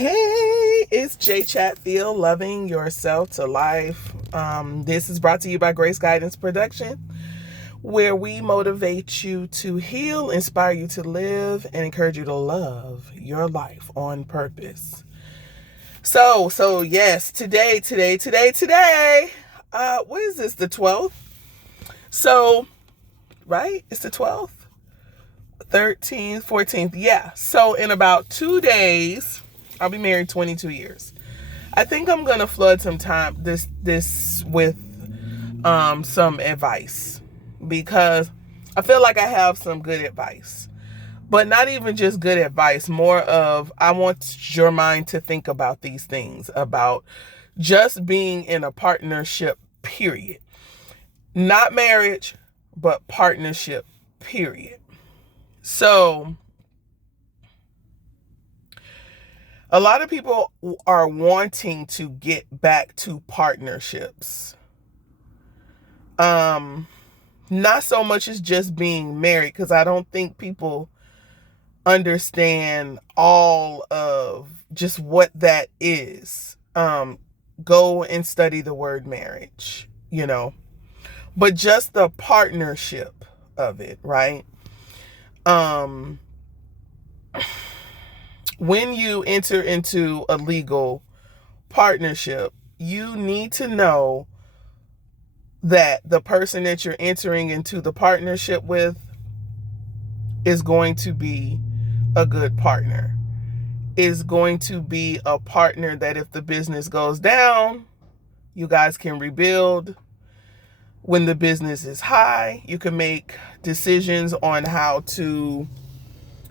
Hey, it's J Chatfield, Loving Yourself to Life. This is brought to you by Grace Guidance Production, where we motivate you to heal, inspire you to live, and encourage you to love your life on purpose. So yes, today. What is this? The 12th? So, right? It's the 12th, 13th, 14th. Yeah. So in about 2 days, I'll be married 22 years. I think I'm gonna flood some time this with some advice, because I feel like I have some good advice, but not even just good advice. More of, I want your mind to think about these things, about just being in a partnership, period. Not marriage, but partnership, period. So a lot of people are wanting to get back to partnerships. Not so much as just being married, because I don't think people understand all of just what that is. Go and study the word marriage, but just the partnership of it, right? When you enter into a legal partnership, you need to know that the person that you're entering into the partnership with is going to be a good partner, is going to be a partner that if the business goes down, you guys can rebuild. When the business is high, you can make decisions on how to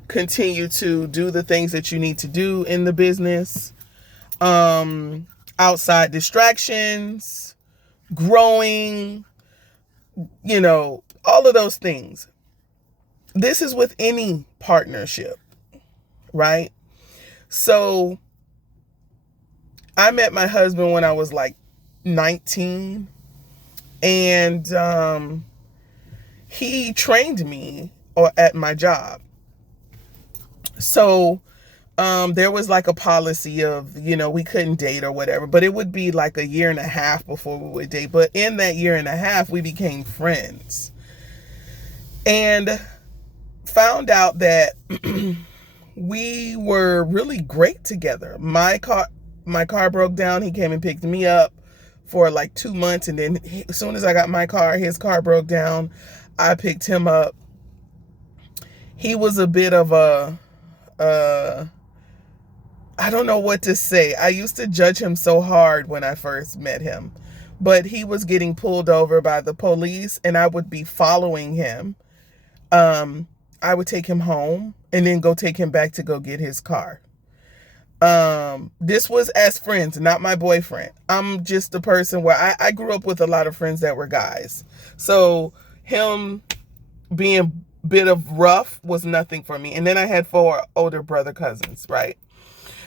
continue to do the things that you need to do in the business. Outside distractions, growing, all of those things. This is with any partnership, right? So I met my husband when I was like 19, and he trained me at my job. So there was like a policy of, we couldn't date or whatever, but it would be like a year and a half before we would date. But in that year and a half, we became friends and found out that we were really great together. My car broke down. He came and picked me up for like 2 months. And then as soon as I got my car, his car broke down. I picked him up. He was a bit of I don't know what to say. I used to judge him so hard when I first met him, but he was getting pulled over by the police and I would be following him. I would take him home and then go take him back to go get his car. This was as friends, not my boyfriend. I'm just the person where I grew up with a lot of friends that were guys. So him being a bit of rough was nothing for me. And then I had 4 older brother cousins, right?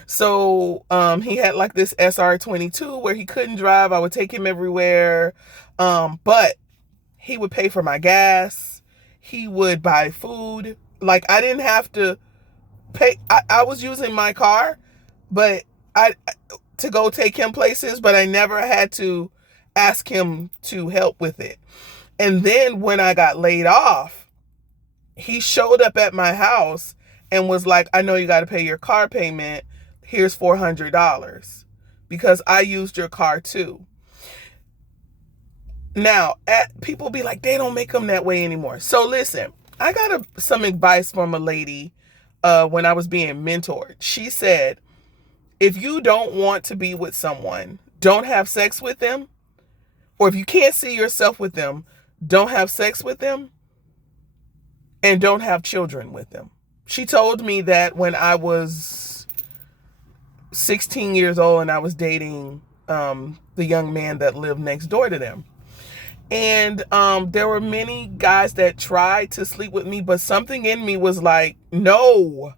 So he had like this SR22 where he couldn't drive. I would take him everywhere. But he would pay for my gas. He would buy food. Like, I didn't have to pay. I was using my car, but to go take him places, but I never had to ask him to help with it. And then when I got laid off, he showed up at my house and was like, I know you got to pay your car payment. Here's $400 because I used your car too. Now, people be like, they don't make them that way anymore. So listen, I got some advice from a lady when I was being mentored. She said, if you don't want to be with someone, don't have sex with them. Or if you can't see yourself with them, don't have sex with them. And don't have children with them. She told me that when I was 16 years old and I was dating the young man that lived next door to them. And there were many guys that tried to sleep with me, but something in me was like, no,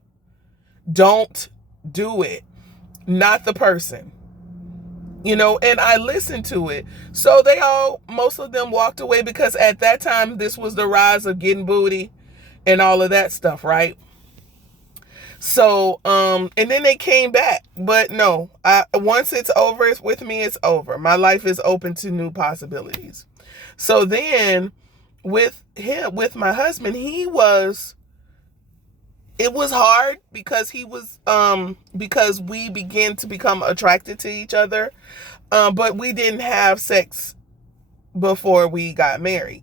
don't do it. Not the person. And I listened to it. So most of them walked away, because at that time, this was the rise of getting booty and all of that stuff, right? So, and then they came back, but no, once it's over, it's with me, it's over. My life is open to new possibilities. So then with my husband, it was hard because because we began to become attracted to each other. But we didn't have sex before we got married.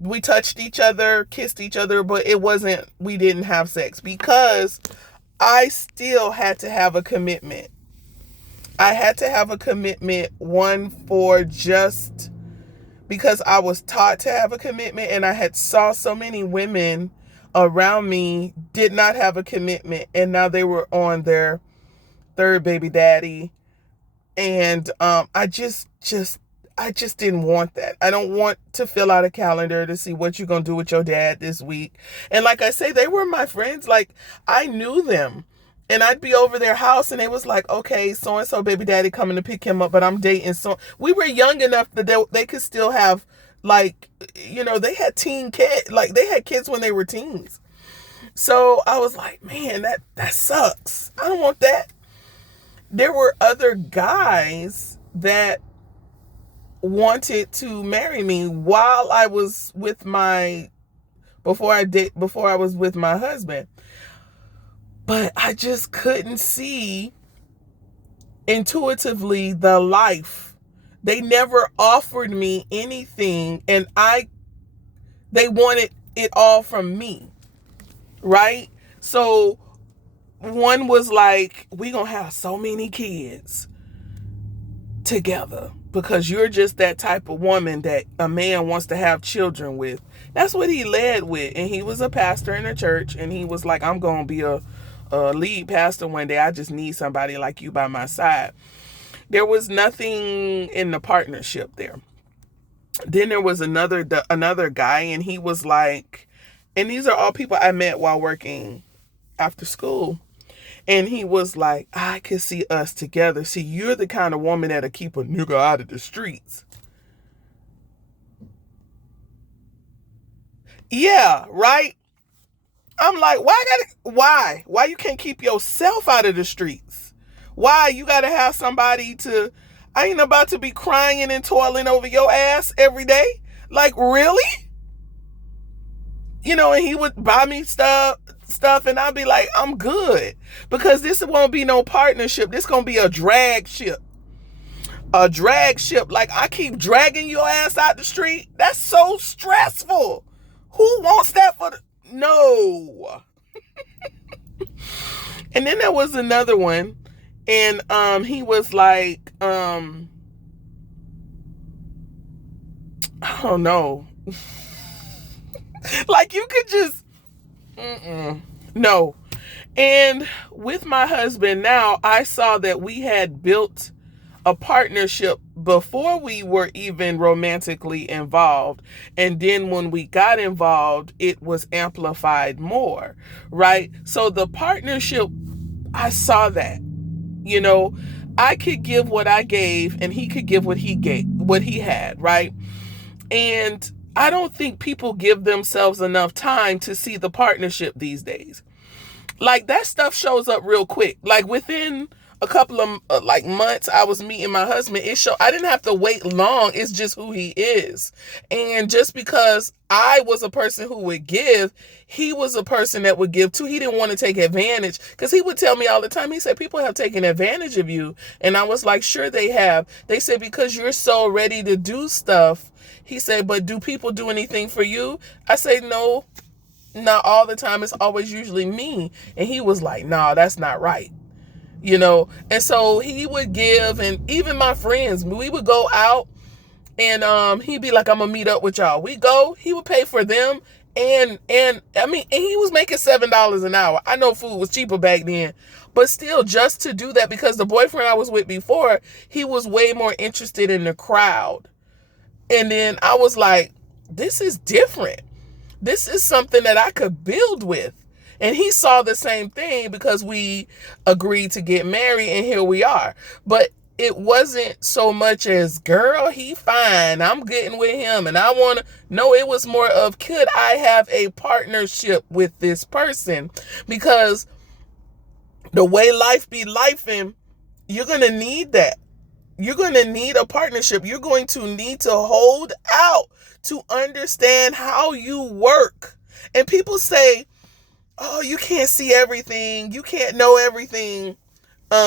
We touched each other, kissed each other, but we didn't have sex because I still had to have a commitment. I had to have a commitment, one, for just because I was taught to have a commitment, and I had saw so many women around me did not have a commitment, and now they were on their third baby daddy. And I just didn't want that. I don't want to fill out a calendar to see what you're going to do with your dad this week. And like I say, they were my friends. Like, I knew them. And I'd be over their house and they was like, okay, so-and-so baby daddy coming to pick him up, but I'm dating. So we were young enough that they could still have, like, they had teen kids. Like, they had kids when they were teens. So I was like, man, that sucks. I don't want that. There were other guys that wanted to marry me while I was with before I was with my husband. But I just couldn't see intuitively the life. They never offered me anything, and they wanted it all from me. Right? So one was like, we gonna have so many kids together because you're just that type of woman that a man wants to have children with. That's what he led with. And he was a pastor in a church, and he was like, I'm gonna be a lead pastor one day. I just need somebody like you by my side. There was nothing in the partnership there. Then there was another guy, and he was like, and these are all people I met while working after school. And he was like, I can see us together. See, you're the kind of woman that'll keep a nigga out of the streets. Yeah, right? I'm like, why you can't keep yourself out of the streets? Why you gotta have somebody I ain't about to be crying and toiling over your ass every day. Like, really? And he would buy me stuff, and I'd be like, I'm good. Because this won't be no partnership. This gonna be a drag ship. A drag ship. Like, I keep dragging your ass out the street. That's so stressful. Who wants that no. And then there was another one, and he was like, I don't know. Like, you could just, no. And with my husband now, I saw that we had built a partnership before we were even romantically involved. And then when we got involved, it was amplified more, right? So the partnership, I saw that, I could give what I gave, and he could give what he had, right? And I don't think people give themselves enough time to see the partnership these days. Like, that stuff shows up real quick. Like, within a couple of months I was meeting my husband, I didn't have to wait long. It's just who he is. And just because I was a person who would give, he was a person that would give too. He didn't want to take advantage, because he would tell me all the time, he said, people have taken advantage of you. And I was like, sure they have. They said, because you're so ready to do stuff. He said, but do people do anything for you? I say, no, not all the time. It's always usually me. And he was like, nah, that's not right. And so he would give, and even my friends, we would go out, and he'd be like, I'm gonna meet up with y'all. We go, he would pay for them, and I mean, and he was making $7 an hour. I know food was cheaper back then, but still, just to do that, because the boyfriend I was with before, he was way more interested in the crowd. And then I was like, this is different. This is something that I could build with. And he saw the same thing, because we agreed to get married, and here we are. But it wasn't so much as, girl, he fine, I'm getting with him and I want to. No, it was more of, could I have a partnership with this person? Because the way life be lifing, you're going to need that. You're going to need a partnership. You're going to need to hold out to understand how you work. And people say, oh, you can't see everything. You can't know everything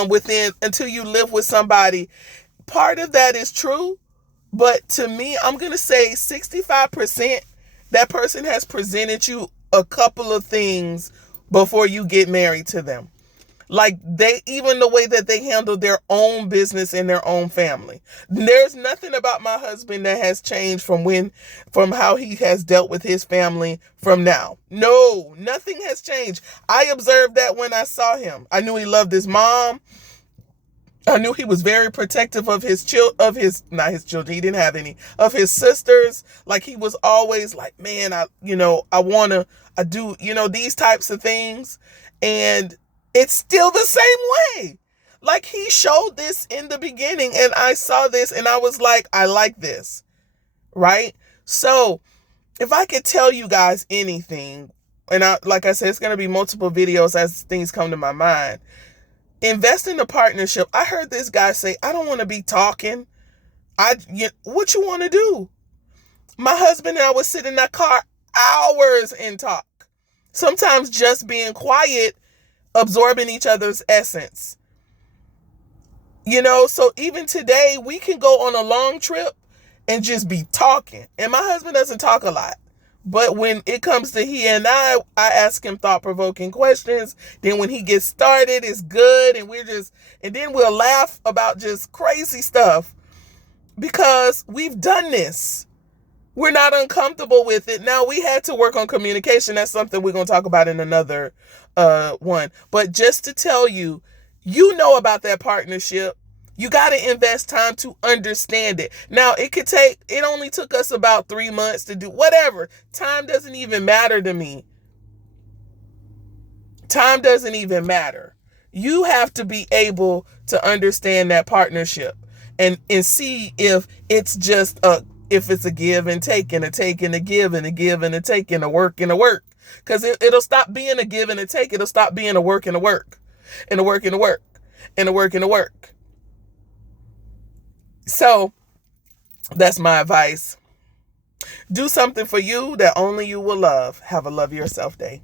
within until you live with somebody. Part of that is true. But to me, I'm going to say 65% that person has presented you a couple of things before you get married to them. Like even the way that they handle their own business and their own family. There's nothing about my husband that has changed from how he has dealt with his family from now. No, nothing has changed. I observed that when I saw him. I knew he loved his mom. I knew he was very protective of not his children. He didn't have any of his sisters. Like he was always like, man, I do, these types of things. And it's still the same way. Like he showed this in the beginning and I saw this and I was like, I like this. Right? So if I could tell you guys anything, and like I said, it's going to be multiple videos as things come to my mind. Invest in a partnership. I heard this guy say, I don't want to be talking. What you want to do? My husband and I would sit in that car hours and talk. Sometimes just being quiet, absorbing each other's essence. So even today we can go on a long trip and just be talking. And my husband doesn't talk a lot. But when it comes to he and I ask him thought-provoking questions. Then when he gets started, it's good. And then we'll laugh about just crazy stuff because we've done this. We're not uncomfortable with it. Now, we had to work on communication. That's something we're going to talk about in another one. But just to tell you, about that partnership. You got to invest time to understand it. Now, it only took us about 3 months to do whatever. Time doesn't even matter to me. Time doesn't even matter. You have to be able to understand that partnership and see if it's just if it's a give and take and a take and a give and a give and a take and a work and a work. Because it'll stop being a give and a take. It'll stop being a work and a work and a work and a work and a work and a work. So that's my advice. Do something for you that only you will love. Have a love yourself day.